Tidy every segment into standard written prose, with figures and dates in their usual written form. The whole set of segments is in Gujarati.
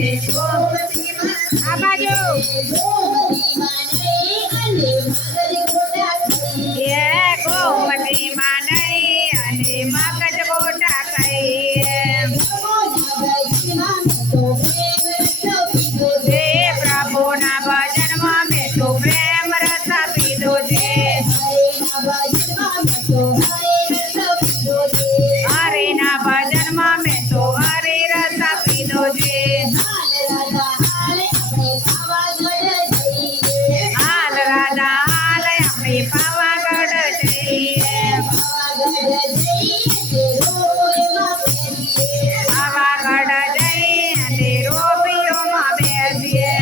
આ બાજુ ગોમતી માં નહીં અને મગજ ગોટા ખાઈએ પ્રભુના ભજનમાં મેં તો પ્રેમ રસ પીધો છે હરિના ભજનમાં મેં તો હરિ રસ પીધો છે હાલ રાધા હાલ આપણે પાવાગઢ જઈએ પાવાગઢ જઈ અને રોબીરોમાં બેસીએ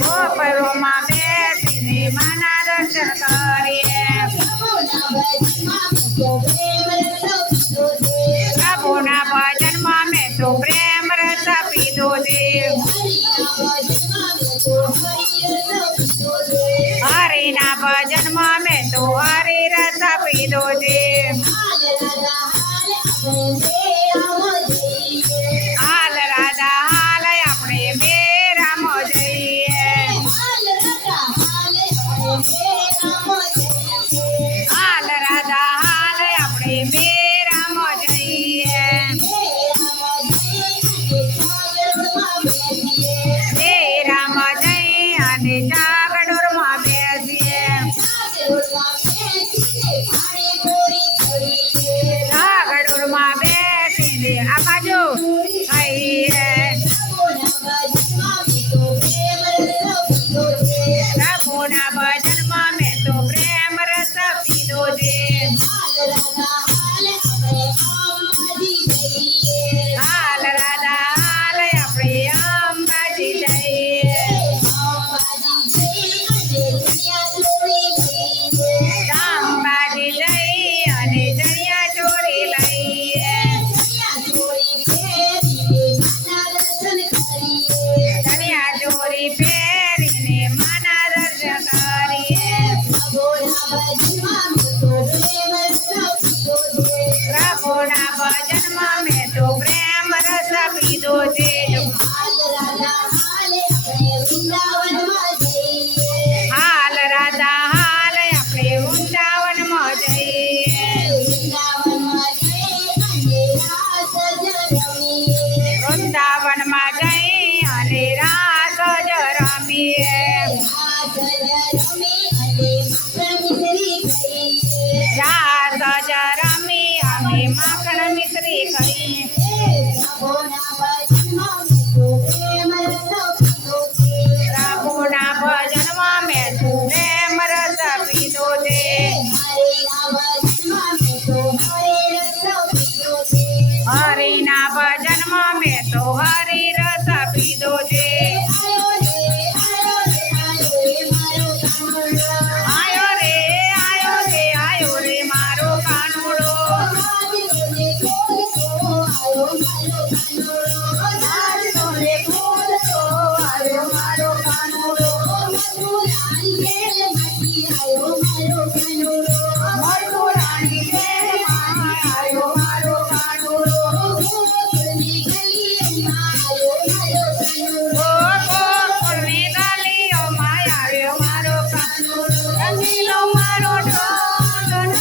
ગોપરોમાં બેસીને માના દર્શન કરીએ પ્રભુના ભજનમાં મેં તો પ્રેમ રસ પીધો છે હરિના ભજનમાં મેં તો હરિ રસ પીધો છે હાલ રાધા હાલ આપણે બે રામ જઈએ હાલ રાધા હાલ આપણે બે રામ જઈએ બે રામ જઈ અને ચાગડોરમાં બેસીએ ચાગડોરમાં બેસીને આ બાજુ ખાઈએ પ્રભુના ભજનમાં મેં તો પ્રેમ રસ પીધો છે હાલ રાધા હાલ આપણે અંબાજી જઈએ અંબાજી જઈ અને ચણિયા ચોરી લઈએ ચણિયા ચોરી પહેરીને માના દર્શન કરીએ પ્રભુના ભજનમાં મેં તો પ્રેમ રસ પીધો છે હાલ રાધા હાલ આપણે વૃંદાવનમાં જઈએ વૃંદાવનમાં જઈ અને રાસ જ રમીએ રાસ જ રમી અમે માખણ મિશ્રી ખાઈએ પ્રભુના ભજનમાં મેં તો પ્રેમ રસ પીધો છે હરિના ભજનમાં મેં તો હરિ રસ પીધો છે આયો રે મારો કાનુડો રંગીલો મારો ઢોલ